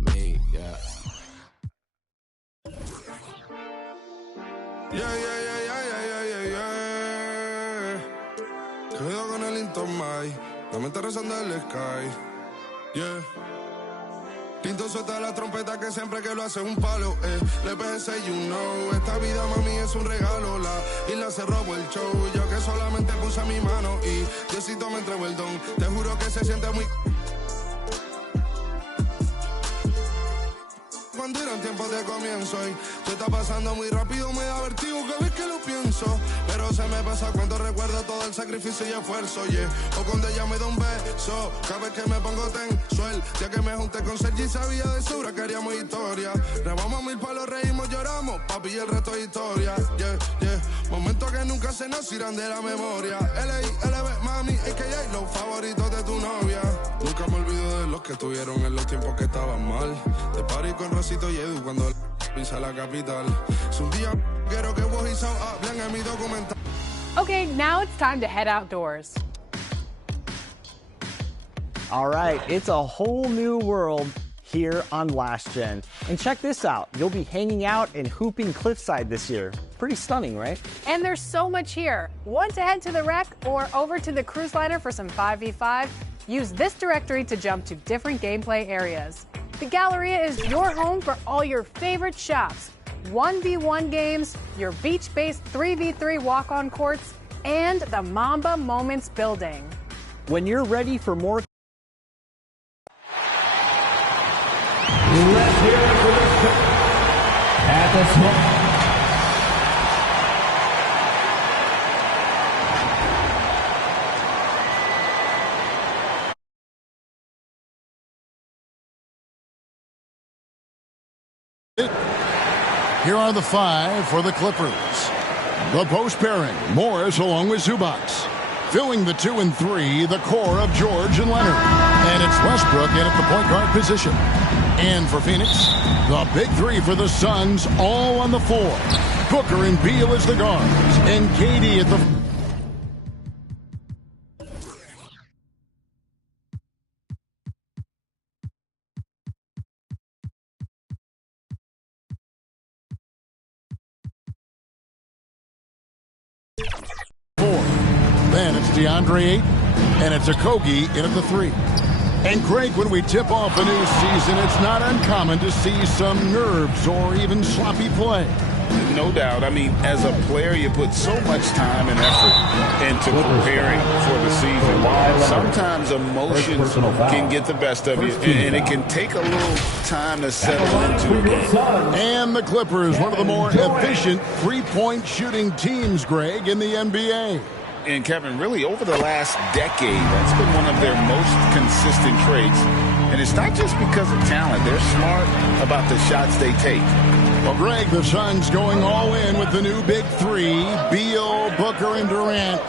me, yeah. Cuidado con el Intomai, la mente rezando el sky, yeah. Tinto suelta la trompeta que siempre que lo hace un palo, Le pensé, you know, esta vida mami es un regalo, la isla se robó el show, yo que solamente puse mi mano y Diosito me entregó el don, te juro que se siente muy... Cuando eran tiempos de comienzo y se está pasando muy rápido, me da vertigo cada vez que lo pienso, pero se me pasa cuando recuerdo todo el sacrificio y esfuerzo, yeah. O cuando ella me da un beso, cada vez que me pongo tenso, el día que me junté con Sergi sabía de sobra que haríamos historia, rebamos mil palos, reímos, lloramos, papi y el resto es historia, yeah, yeah. Momentos que nunca se nos irán de la memoria, L.I.L.B. mami, a.k.a. los favoritos de tu novia, nunca me olvido de los que tuvieron en los tiempos que estaban mal, de party con Rosito y Edu cuando pisa la capital. Es un día quiero que vos y Sao hablen en mi documental. Okay, now it's time to head outdoors. All right, it's a whole new world here on Last Gen. And check this out, you'll be hanging out and hooping cliffside this year. Pretty stunning, right? And there's so much here. Want to head to the wreck or over to the cruise liner for some 5v5? Use this directory to jump to different gameplay areas. The Galleria is your home for all your favorite shops, 1v1 games, your beach-based 3v3 walk-on courts, and the Mamba Moments building. When you're ready for more... Let's hear it for this at the smoke. Here are the five for the Clippers. The post pairing, Morris along with Zubac. Filling the 2 and 3, the core of George and Leonard. And it's Westbrook in at the point guard position. And for Phoenix, the big three for the Suns, all on the floor. Booker and Beal as the guards. And KD at the... Then it's DeAndre 8, and it's Okogie in at the 3. And Craig, when we tip off a new season, it's not uncommon to see some nerves or even sloppy play. No doubt. I mean, as a player, you put so much time and effort into preparing for the season. Sometimes emotions can get the best of you, and it can take a little time to settle into a game. And the Clippers, one of the more efficient three-point shooting teams, Greg, in the NBA. And Kevin, really over the last decade, that's been one of their most consistent traits. And it's not just because of talent. They're smart about the shots they take. Well, Greg, the Suns going all in with the new big three, Beal, Booker, and Durant.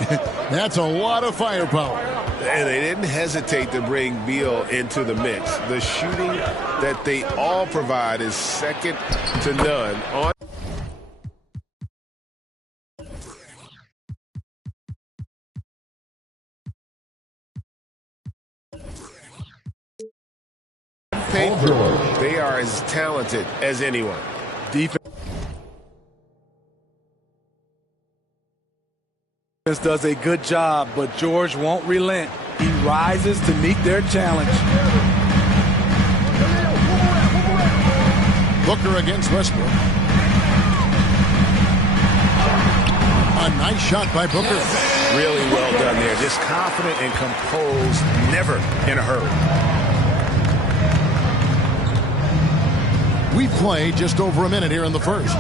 That's a lot of firepower. And they didn't hesitate to bring Beal into the mix. The shooting that they all provide is second to none. Paper, they are as talented as anyone. Defense does a good job, but George won't relent. He rises to meet their challenge. Booker against Westbrook. A nice shot by Booker. Really well done there. Just confident and composed, never in a hurry. We've played just over a minute here in the first.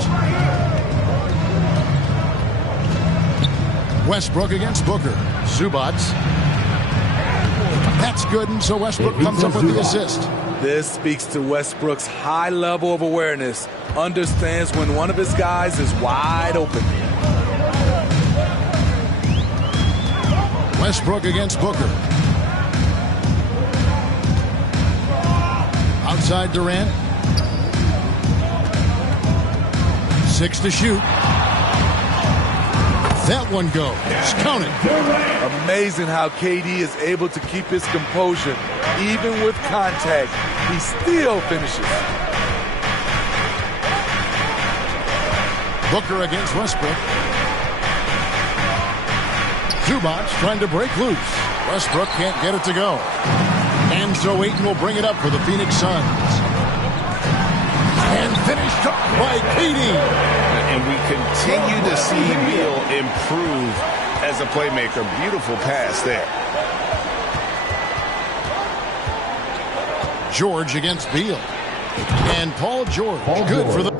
Westbrook against Booker. Zubac. That's good, and so Westbrook comes up with the assist. This speaks to Westbrook's high level of awareness. Understands when one of his guys is wide open. Westbrook against Booker. Outside Durant. 6 to shoot. That one goes. Count it. Amazing how KD is able to keep his composure. Even with contact, he still finishes. Booker against Westbrook. Zubac trying to break loose. Westbrook can't get it to go. And so Ayton will bring it up for the Phoenix Suns. And finished up by KD. And we continue to see Beal improve as a playmaker. Beautiful pass there. George against Beal. And Paul George. Good for the...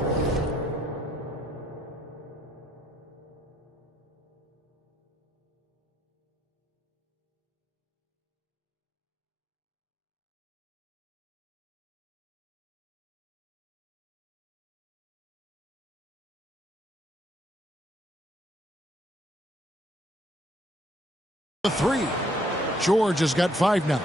Three. George has got 5 now.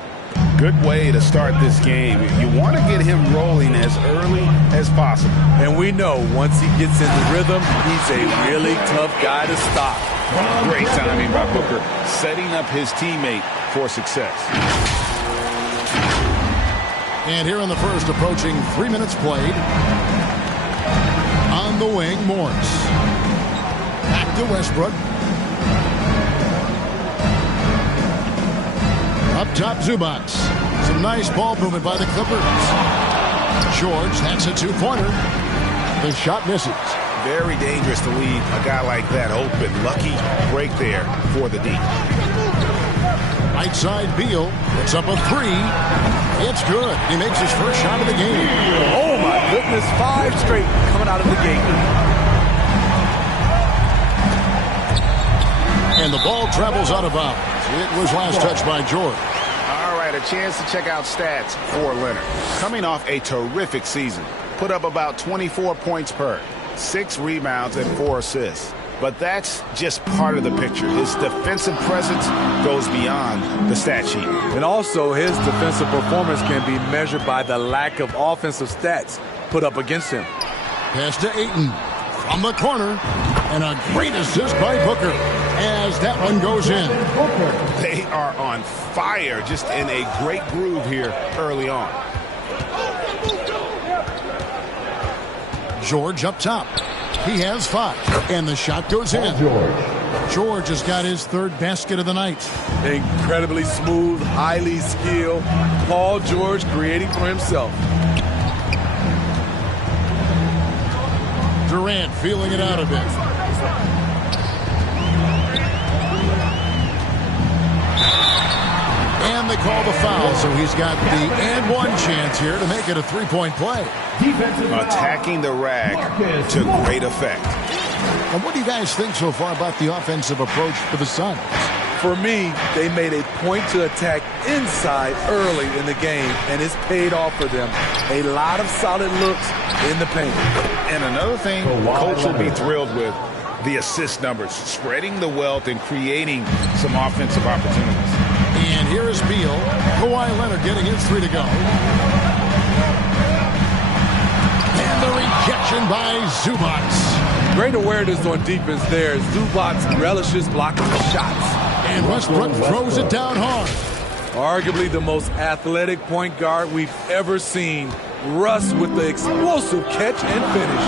Good way to start this game. You want to get him rolling as early as possible. And we know once he gets in the rhythm, he's a really tough guy to stop. Great timing by Booker, setting up his teammate for success. And here in the first, approaching 3 minutes played. On the wing, Morris. Back to Westbrook. Up top, Zubac. Some nice ball movement by the Clippers. George, that's a 2-pointer. The shot misses. Very dangerous to leave a guy like that open. Lucky break there for the D. Right side, Beal. It's up a 3. It's good. He makes his first shot of the game. Oh, my goodness. 5 straight coming out of the gate. And the ball travels out of bounds. It was last touched by George. All right, a chance to check out stats for Leonard. Coming off a terrific season. Put up about 24 points per, 6 rebounds and 4 assists. But that's just part of the picture. His defensive presence goes beyond the stat sheet. And also, his defensive performance can be measured by the lack of offensive stats put up against him. Pass to Ayton from the corner. And a great assist by Booker as that one goes in. They are on fire, just in a great groove here early on. George up top. He has 5, and the shot goes in. George has got his 3rd basket of the night. Incredibly smooth, highly skilled. Paul George creating for himself. Durant feeling it out a bit. And they call the foul, so he's got the and one chance here to make it a 3-point play. Attacking the rack to great effect. And what do you guys think so far about the offensive approach for the Suns? For me, they made a point to attack inside early in the game, and it's paid off for them. A lot of solid looks in the paint. And another thing Coach will be thrilled with, the assist numbers, spreading the wealth and creating some offensive opportunities. And here is Beal. Kawhi Leonard getting his 3 to go. And the rejection by Zubac. Great awareness on defense there. Zubac relishes blocking the shots. And Westbrook throws it down hard. Arguably the most athletic point guard we've ever seen. Russ with the explosive catch and finish.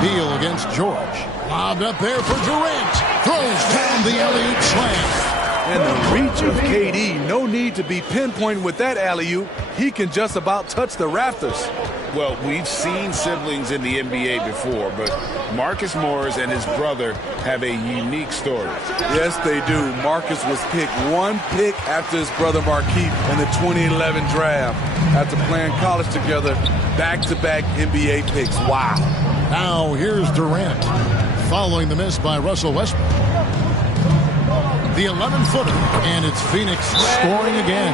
Beal against George. Lobbed up there for Durant. Throws down the alley-oop slam. And the reach of KD. No need to be pinpoint with that alley-oop. He can just about touch the rafters. Well, we've seen siblings in the NBA before, but Marcus Morris and his brother have a unique story. Yes, they do. Marcus was picked 1 pick after his brother Markieff in the 2011 draft. After playing college together, back-to-back NBA picks. Wow. Now here's Durant, following the miss by Russell Westbrook. The 11-footer, and it's Phoenix scoring again.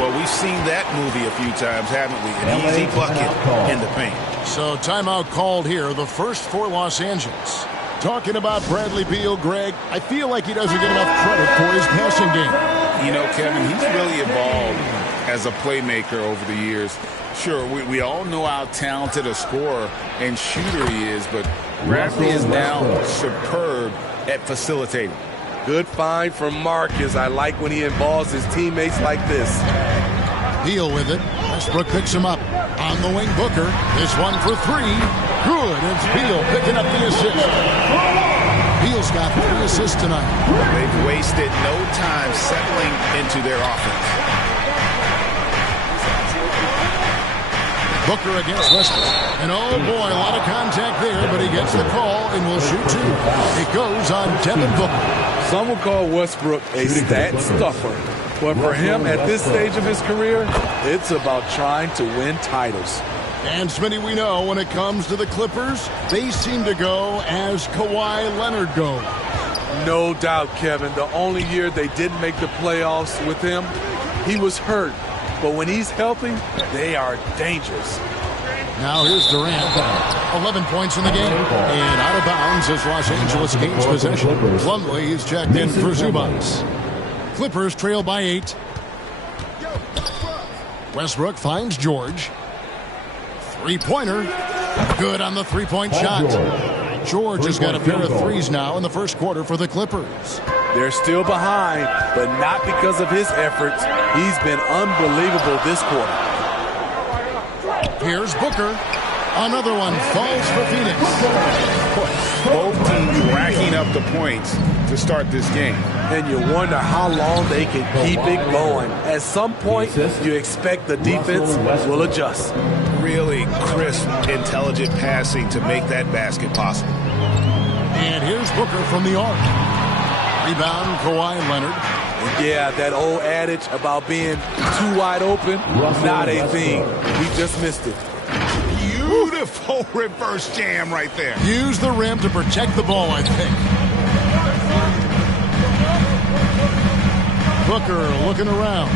Well, we've seen that movie a few times, haven't we? An easy bucket in the paint. So timeout called here, the first for Los Angeles. Talking about Bradley Beal, Greg, I feel like he doesn't get enough credit for his passing game. You know, Kevin, he's really evolved as a playmaker over the years. Sure, we all know how talented a scorer and shooter he is, but Bradley is now superb at facilitating. Good find from Marcus. I like when he involves his teammates like this. Beal with it. Westbrook picks him up. On the wing, Booker. This one for three. Good. It's Beal picking up the assist. Beal's got 3 assists tonight. They've wasted no time settling into their offense. Booker against Westbrook. And oh boy, a lot of contact there, but he gets the call and will shoot 2. It goes on Devin Booker. Some will call Westbrook a stat stuffer. But for him at this stage of his career, it's about trying to win titles. And Smitty, we know when it comes to the Clippers, they seem to go as Kawhi Leonard goes. No doubt, Kevin. The only year they didn't make the playoffs with him, he was hurt. But when he's healthy, they are dangerous. Now here's Durant. 11 points in the game. And out of bounds as Los Angeles gains possession. Plumlee is checked in for Zubats. Clippers trail by 8. Westbrook finds George. 3-pointer. Good on the 3-point shot. George has got a pair of threes now in the first quarter for the Clippers. They're still behind, but not because of his efforts. He's been unbelievable this quarter. Here's Booker. Another one falls for Phoenix. Both teams racking up the points to start this game. And you wonder how long they can keep it going. At some point, you expect the defense will adjust. Really crisp, intelligent passing to make that basket possible. And here's Booker from the arc. Rebound, Kawhi Leonard. Yeah, that old adage about being too wide open, not a thing. He just missed it. Beautiful reverse jam right there. Use the rim to protect the ball, I think. Booker looking around.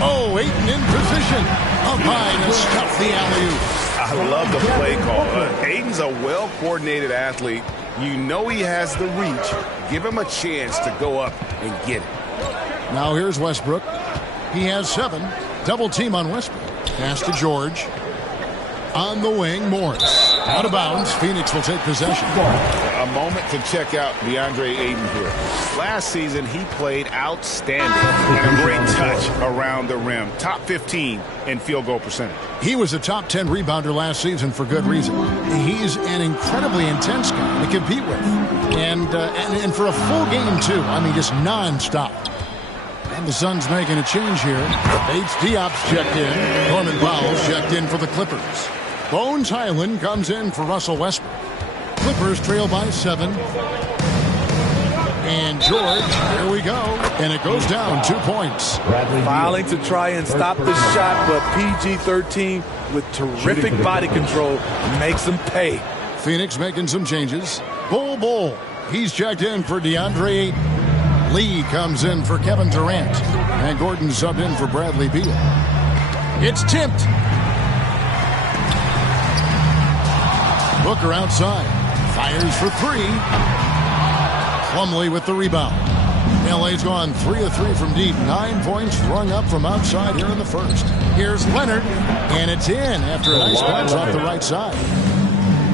Oh, Ayton in position. Up high to stuff the alley-oop. I love the play call. Ayton's a well-coordinated athlete. You know he has the reach. Give him a chance to go up and get it. Now here's Westbrook. He has 7. Double team on Westbrook. Pass to George. On the wing, Morris. Out of bounds. Phoenix will take possession. A moment to check out DeAndre Ayton here. Last season, he played outstanding and a great touch around the rim. Top 15 in field goal percentage. He was a top 10 rebounder last season for good reason. He's an incredibly intense guy to compete with. And for a full game, too. I mean, just nonstop. And the Suns making a change here. Diop's checked in. Norman Powell's checked in for the Clippers. Bones Highland comes in for Russell Westbrook. Clippers trail by 7. And George, here we go. And it goes down 2 points. Filing to try and stop the shot, but PG-13 with terrific body control makes him pay. Phoenix making some changes. Bull. He's checked in for DeAndre Ayton. Lee comes in for Kevin Durant. And Gordon subbed in for Bradley Beal. It's tipped. Booker outside. Fires for 3. Plumlee with the rebound. LA's gone 3 of 3 from deep. 9 points strung up from outside here in the first. Here's Leonard. And it's in after a nice bounce off the right side.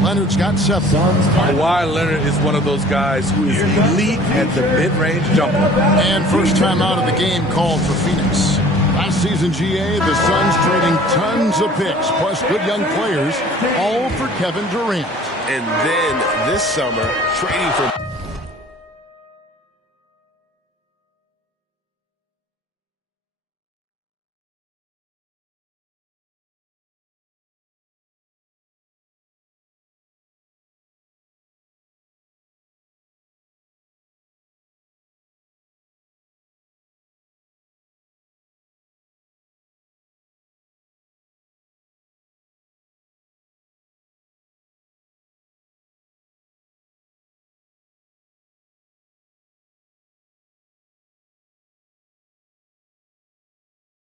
Leonard's got 7. Kawhi Leonard is one of those guys who is elite at the mid-range jumper. And first time out of the game called for Phoenix. Last season, GA, the Suns trading tons of picks, plus good young players, all for Kevin Durant. And then this summer, trading for...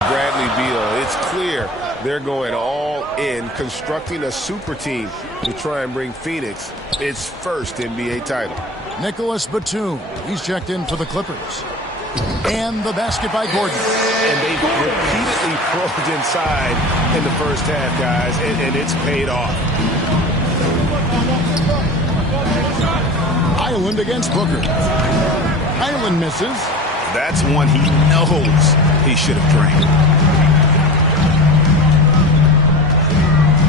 Bradley Beal. It's clear they're going all in, constructing a super team to try and bring Phoenix its first NBA title. Nicholas Batum. He's checked in for the Clippers. And the basket by Gordon. And they've repeatedly probed inside in the first half, guys, and it's paid off. Highland against Booker. Highland misses. That's one he knows he should have drained.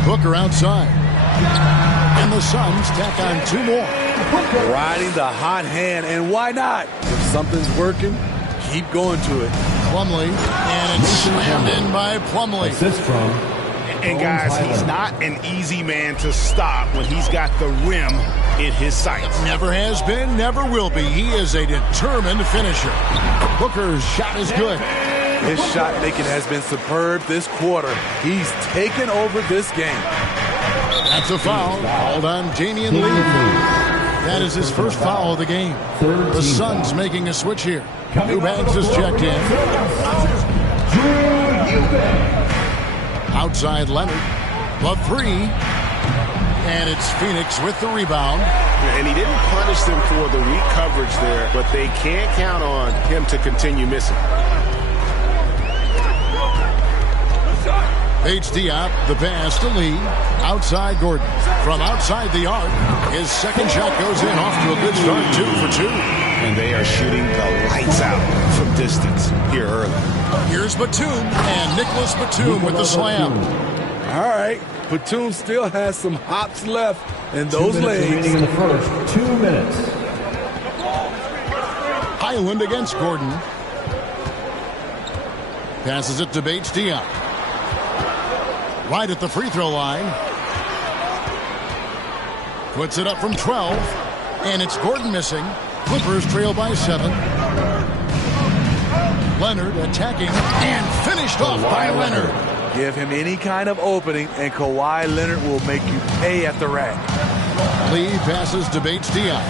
Booker outside. And the Suns tack on 2 more. Riding the hot hand, and why not? If something's working, keep going to it. Plumlee, and it's slammed in by Plumlee. Assist from. And guys, he's not an easy man to stop when he's got the rim in his sights. Never has been, never will be. He is a determined finisher. Booker's shot is good. His shot making has been superb this quarter. He's taken over this game. That's a foul called on Damian Lee. That is his first foul of the game. The Suns making a switch here. Eubanks is checked in. Outside Leonard. The 3. And it's Phoenix with the rebound. And he didn't punish them for the weak coverage there, but they can't count on him to continue missing. Bates Diop, the pass to Lee. Outside Gordon. From outside the arc, his second shot goes in, off to a good start, 2 for 2. And they are shooting the lights out from distance here early. Here's Batum, and Nicholas Batum with the slam. All right, Batum still has some hops left in those legs. Remaining in the first 2 minutes. Highland against Gordon. Passes it to Bates Diop. Right at the free throw line. Puts it up from 12. And it's Gordon missing. Clippers trail by 7. Leonard attacking and finished off by Leonard. Give him any kind of opening and Kawhi Leonard will make you pay at the rack. Lee passes to Bates Diop.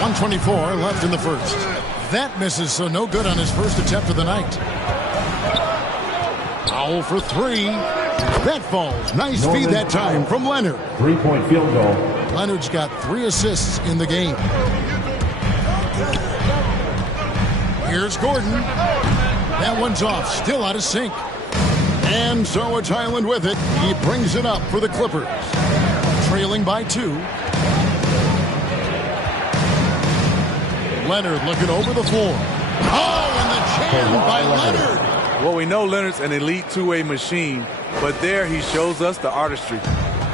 1:24 left in the first. That misses, so no good on his first attempt of the night. Foul for 3. That falls. Nice feed that time from Leonard. 3-point field goal. Leonard's got 3 assists in the game. Here's Gordon. That one's off. Still out of sync. And so it's Highland with it. He brings it up for the Clippers. Trailing by 2. Leonard looking over the floor. Oh, and the jam by Leonard. Well, we know Leonard's an elite two-way machine, but there he shows us the artistry.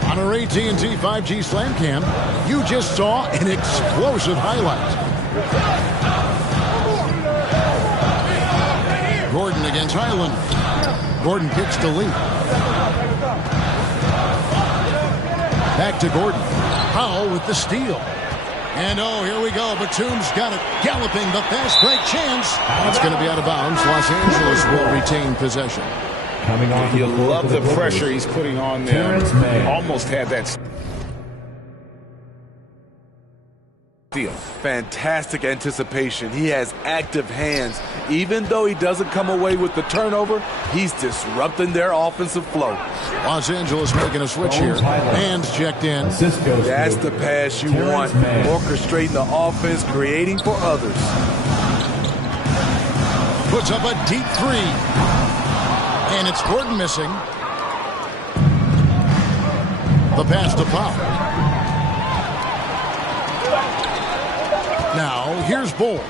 On our AT&T 5G Slam Cam, you just saw an explosive highlight. Gordon against Highland. Gordon kicks to Lee. Back to Gordon. Powell with the steal. And oh, here we go. Batum's got it. Galloping the fast break chance. It's going to be out of bounds. Los Angeles will retain possession. Coming on. You love the pressure he's putting on them. Almost had that steal. Fantastic anticipation. He has active hands. Even though he doesn't come away with the turnover, he's disrupting their offensive flow. Los Angeles making a switch here. Hands checked in. That's the pass you want. Orchestrating the offense, creating for others. Puts up a deep 3. And it's Gordon missing. The pass to Powell. Now, here's Bull.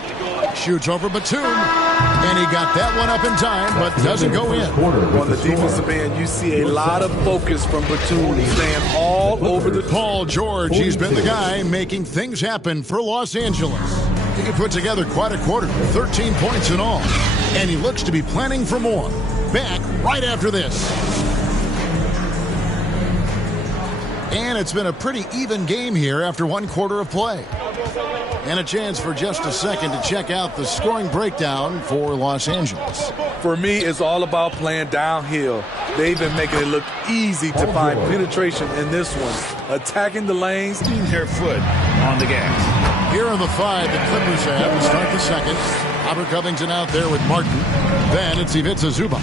Shoots over Batum. And he got that one up in time, but doesn't go in. On the defensive end, you see a lot of focus from Batum. He's staying all over the... Paul George, he's been the guy making things happen for Los Angeles. He put together quite a quarter, 13 points in all. And he looks to be planning for more. Back right after this. And it's been a pretty even game here after 1 quarter of play. And a chance for just a second to check out the scoring breakdown for Los Angeles. For me, it's all about playing downhill. They've been making it look easy to find penetration in this one. Attacking the lanes. Their foot on the gas. Here are the 5 the Clippers have to start the second. Robert Covington out there with Martin. Then it's Ivica Zubac.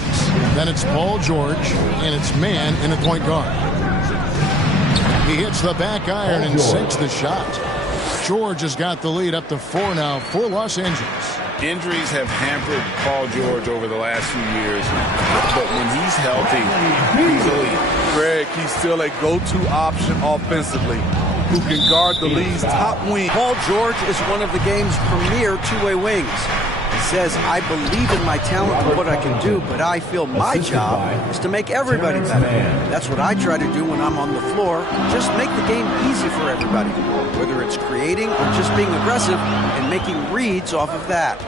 Then it's Paul George. And it's Mann in the point guard. He hits the back iron and sinks the shot. George has got the lead up to 4 now for Los Angeles. Injuries have hampered Paul George over the last few years, but when he's healthy, he's elite. Greg, he's still a go-to option offensively who can guard the league's top wing. Paul George is one of the game's premier two-way wings. He says, I believe in my talent and what I can do, but I feel my job is to make everybody better. That's what I try to do when I'm on the floor. Just make the game easy for everybody, whether it's creating or just being aggressive and making reads off of that.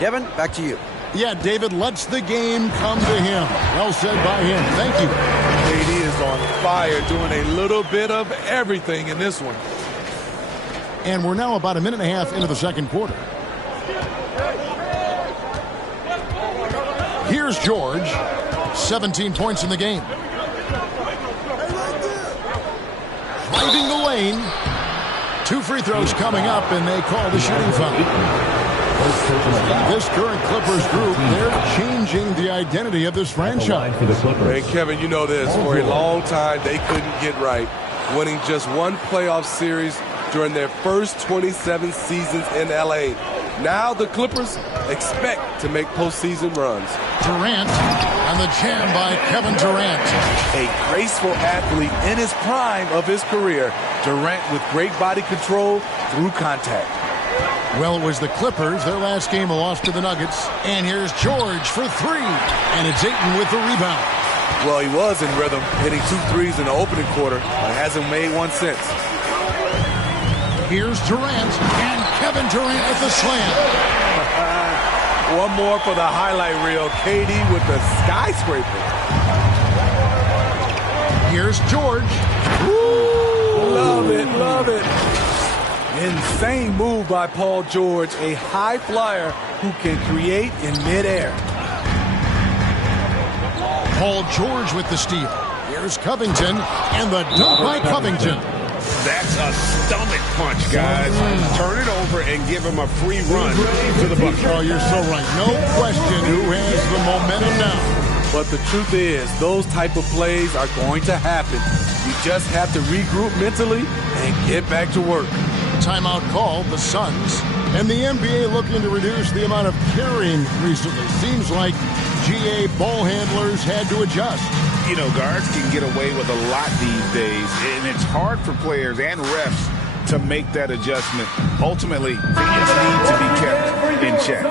Kevin, back to you. Yeah, David lets the game come to him. Well said by him. Thank you. KD is on fire, doing a little bit of everything in this one. And we're now about a minute and a half into the second quarter. Here's George, 17 points in the game. Driving the lane. 2 free throws coming up, and they call the shooting foul. This current Clippers group, they're changing the identity of this franchise. Hey, Kevin, you know this. For a long time, they couldn't get right, winning just one playoff series during their first 27 seasons in L.A. Now the Clippers expect to make postseason runs. Durant on the jam by Kevin Durant. A graceful athlete in his prime of his career. Durant with great body control through contact. Well, it was the Clippers. Their last game a loss to the Nuggets. And here's George for 3. And it's Ayton with the rebound. Well, he was in rhythm, hitting 2 threes in the opening quarter, but hasn't made one since. Here's Durant, and Kevin Durant with the slam. One more for the highlight reel. KD with the skyscraper. Here's George. Woo! Love it, love it. Insane move by Paul George, a high flyer who can create in midair. Paul George with the steal. Here's Covington, and the dunk by Covington. That's a stomach punch, guys. Turn it over and give him a free run to the bucket. Oh, you're so right. No question who has the momentum now. But the truth is, those type of plays are going to happen. You just have to regroup mentally and get back to work. Timeout called, the Suns. And the NBA looking to reduce the amount of carrying recently. Seems like GA ball handlers had to adjust. You know, guards can get away with a lot these days, and it's hard for players and refs to make that adjustment. Ultimately, things need to be kept in check.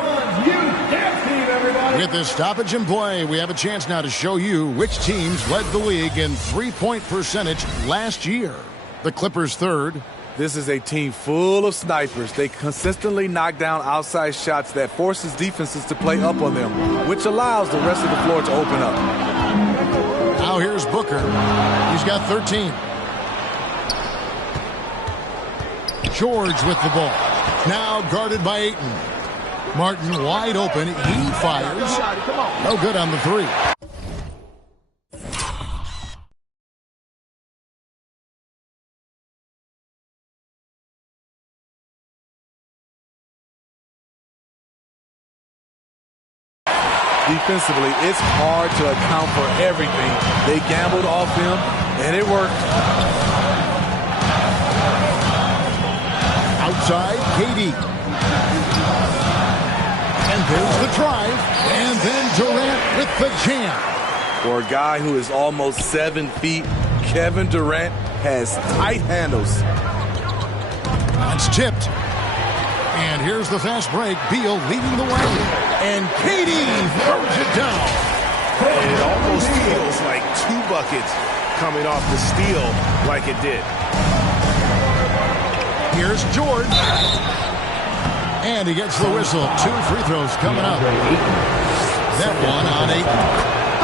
With this stoppage in play, we have a chance now to show you which teams led the league in three-point percentage last year. The Clippers third. This is a team full of snipers. They consistently knock down outside shots that forces defenses to play up on them, which allows the rest of the floor to open up. Now here's Booker. He's got 13. George with the ball. Now guarded by Ayton. Martin wide open. He fires. No good on the 3. Defensively, it's hard to account for everything. They gambled off him, and it worked. Outside, KD. And there's the drive. And then Durant with the jam. For a guy who is almost 7 feet, Kevin Durant has tight handles. It's tipped. And here's the fast break. Beal leading the way. And KD throws it down. It almost feels like 2 buckets coming off the steal like it did. Here's George. And he gets the whistle. 2 free throws coming up. That one on 8.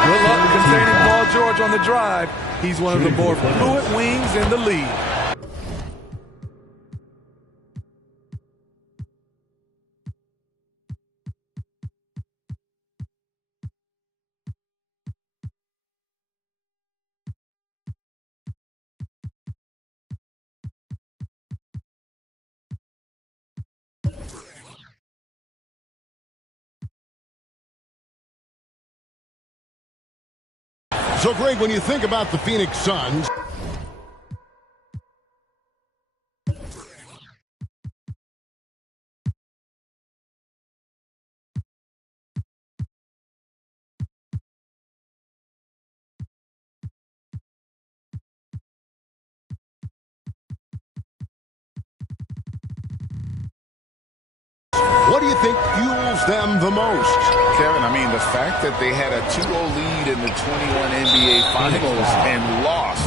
Good luck containing Paul George on the drive. He's one of the more fluid wings in the league. So, Greg, when you think about the Phoenix Suns, what do you think fuels them the most? Kevin, I mean, the fact that they had a 2-0 lead in the 21 NBA Finals and lost.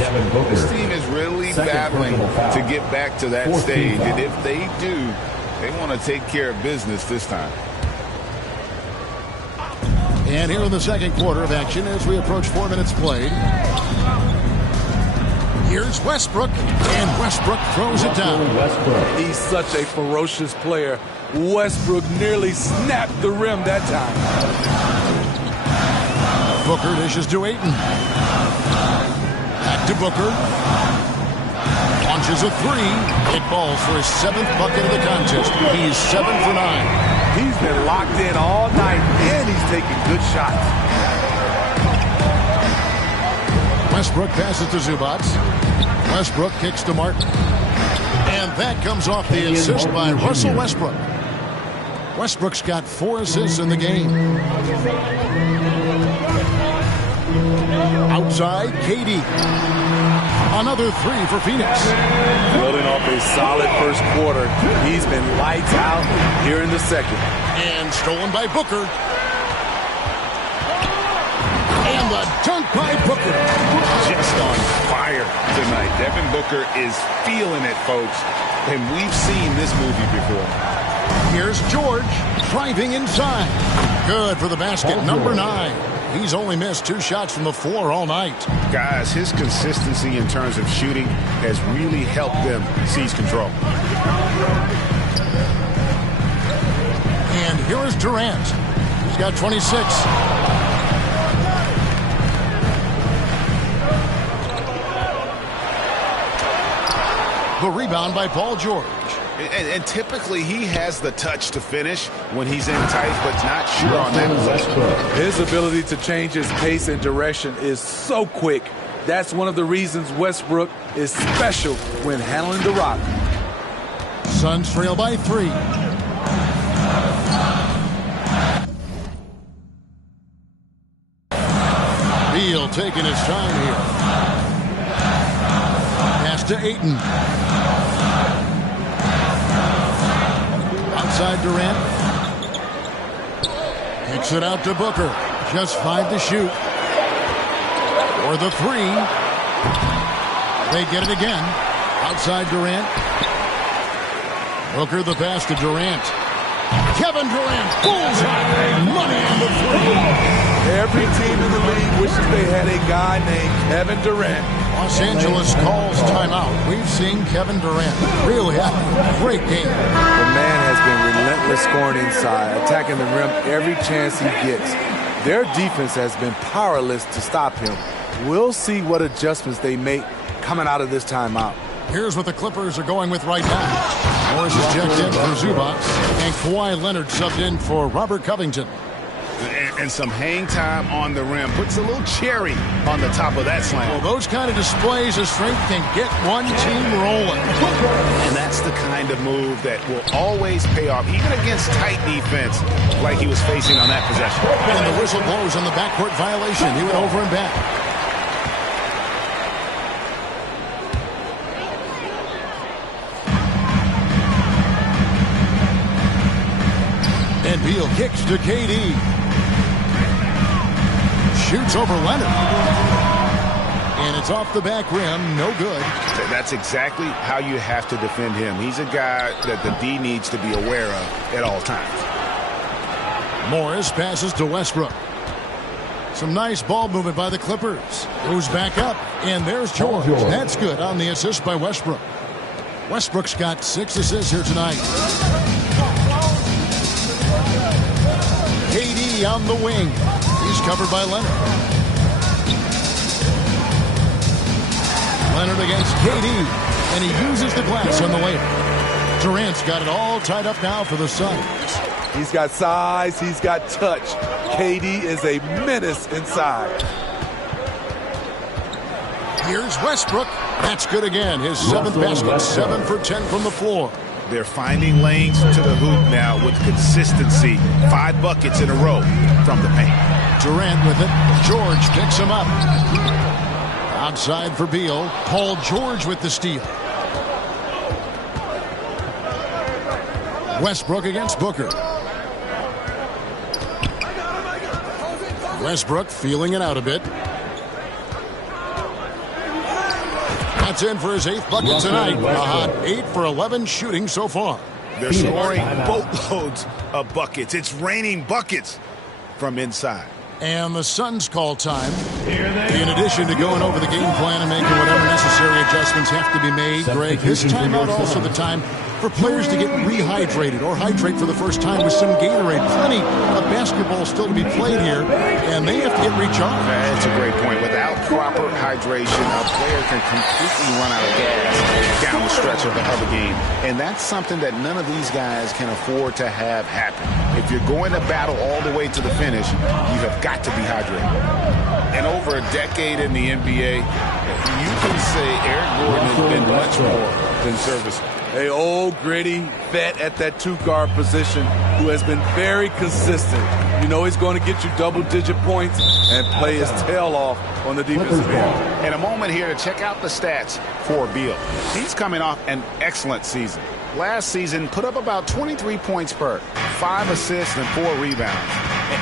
This team is really battling to get back to that stage. And if they do, they want to take care of business this time. And here in the second quarter of action as we approach 4 minutes played. Here's Westbrook, and Westbrook throws it down. He's such a ferocious player. Westbrook nearly snapped the rim that time. Booker dishes to Ayton. Back to Booker. Launches a three. It falls for his 7th bucket of the contest. He's 7 for 9. He's been locked in all night, and he's taking good shots. Westbrook passes to Zubac. Westbrook kicks to Martin. And that comes off the assist by Russell Westbrook. Westbrook's got 4 assists in the game. Outside, KD. Another 3 for Phoenix. Building off a solid first quarter, he's been lights out here in the second. And stolen by Booker. And the dunk by Booker. Just on fire tonight. Devin Booker is feeling it, folks. And we've seen this movie before. Here's George driving inside. Good for the basket, number 9. He's only missed 2 shots from the floor all night. Guys, his consistency in terms of shooting has really helped them seize control. And here is Durant. He's got 26. The rebound by Paul George. And typically he has the touch to finish when he's in tight, but not sure on that possession. His ability to change his pace and direction is so quick. That's one of the reasons Westbrook is special when handling the rock. Suns trail by 3. Beal taking his time here. Pass to Ayton. Outside Durant. Kicks it out to Booker. Just 5 to shoot. For the 3. They get it again. Outside Durant. Booker the pass to Durant. Kevin Durant. Bullseye. Money on the 3. Every team in the league wishes they had a guy named Kevin Durant. Los Angeles calls timeout. We've seen Kevin Durant really have a great game. The man has been relentless scoring inside, attacking the rim every chance he gets. Their defense has been powerless to stop him. We'll see what adjustments they make coming out of this timeout. Here's what the Clippers are going with right now. Morris is checked in for Zubac, and Kawhi Leonard subbed in for Robert Covington. And some hang time on the rim. Puts a little cherry on the top of that slam. Well, those kind of displays of strength can get one team rolling. And that's the kind of move that will always pay off, even against tight defense like he was facing on that possession. And the whistle blows on the backcourt violation. He went over and back. And Beal kicks to KD. Shoots over Leonard. And it's off the back rim. No good. That's exactly how you have to defend him. He's a guy that the D needs to be aware of at all times. Morris passes to Westbrook. Some nice ball movement by the Clippers. Goes back up. And there's George. That's good on the assist by Westbrook. Westbrook's got 6 assists here tonight. KD on the wing. He's covered by Leonard. Leonard against KD. And he uses the glass on the layup. Durant's got it all tied up now for the Suns. He's got size. He's got touch. KD is a menace inside. Here's Westbrook. That's good again. His 7th basket. 7 for 10 from the floor. They're finding lanes to the hoop now with consistency. 5 buckets in a row from the paint. Durant with it. George picks him up. Outside for Beal. Paul George with the steal. Westbrook against Booker. Westbrook feeling it out a bit. That's in for his 8th bucket tonight. A hot 8 for 11 shooting so far. They're scoring boatloads of buckets. It's raining buckets from inside. And the Suns call time. In addition to going over the game plan and making whatever necessary adjustments have to be made, Greg, this timeout also the time for players to get rehydrated or hydrate for the first time with some Gatorade. Plenty of basketball still to be played here, and they have to get recharged. That's a great point. Without proper hydration, a player can completely run out of gas down the stretch of the other game. And that's something that none of these guys can afford to have happen. If you're going to battle all the way to the finish, you have got to be hydrated. And over a decade in the NBA, you can say Eric Gordon has been much more than serviceable. A old, gritty vet at that two-guard position who has been very consistent. You know he's going to get you double-digit points and play his tail off on the defensive end. And a moment here to check out the stats for Beal. He's coming off an excellent season. Last season, put up about 23 points per, 5 assists and 4 rebounds.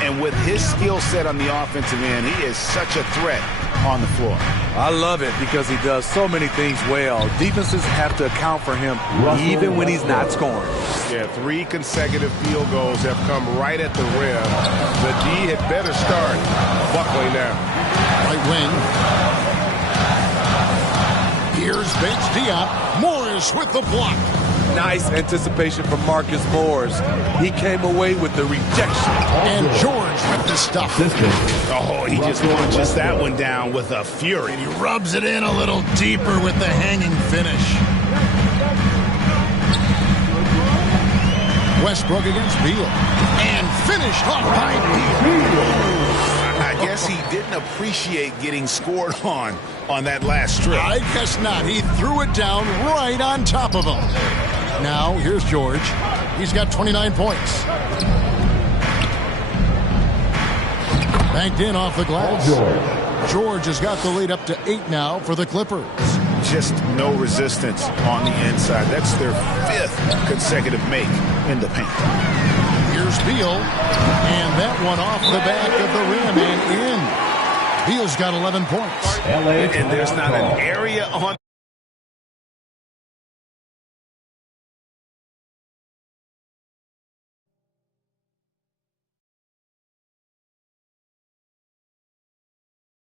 And with his skill set on the offensive end, he is such a threat on the floor. I love it because he does so many things well. Defenses have to account for him even when he's not scoring. Yeah, 3 consecutive field goals have come right at the rim. The D had better start buckling down. Right wing. Here's Vince Diop. Morris with the block. Nice anticipation from Marcus Morris. He came away with the rejection. And George with the stuff. Oh, he just punches that one down with a fury. And he rubs it in a little deeper with the hanging finish. Westbrook against Beal. And finished off by Beal. I guess he didn't appreciate getting scored on that last strip. I guess not. He threw it down right on top of him. Now, here's George. He's got 29 points. Banked in off the glass. George has got the lead up to 8 now for the Clippers. Just no resistance on the inside. That's their 5th consecutive make in the paint. Here's Beal. And that one off the back of the rim and in. Beal's got 11 points. And there's not an area on